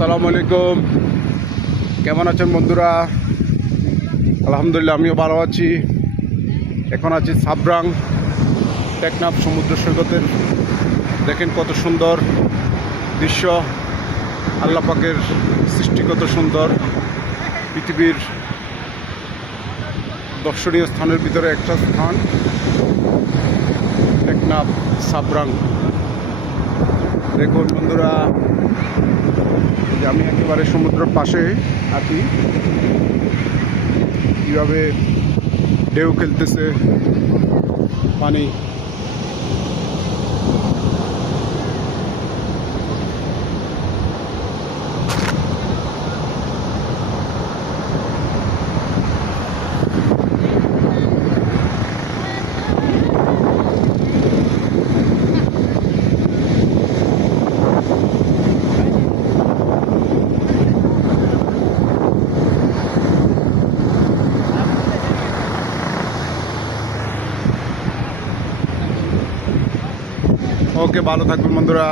আসসালামু আলাইকুম। কেমন আছেন বন্ধুরা? আলহামদুলিল্লাহ, আমিও ভালো আছি। এখন আছি সাবরাং টেকনাফ সমুদ্র সৈকতের। দেখেন কত সুন্দর দৃশ্য, আল্লাহ পাকের সৃষ্টি কত সুন্দর। পৃথিবীর দর্শনীয় স্থানের ভিতরে একটা স্থান টেকনাফ সাবরাং। দেখুন বন্ধুরা, যে আমি একেবারে সমুদ্রের পাশে আছি, কীভাবে ঢেউ খেলতেছে পানি। ওকে, ভালো থাকবেন বন্ধুরা।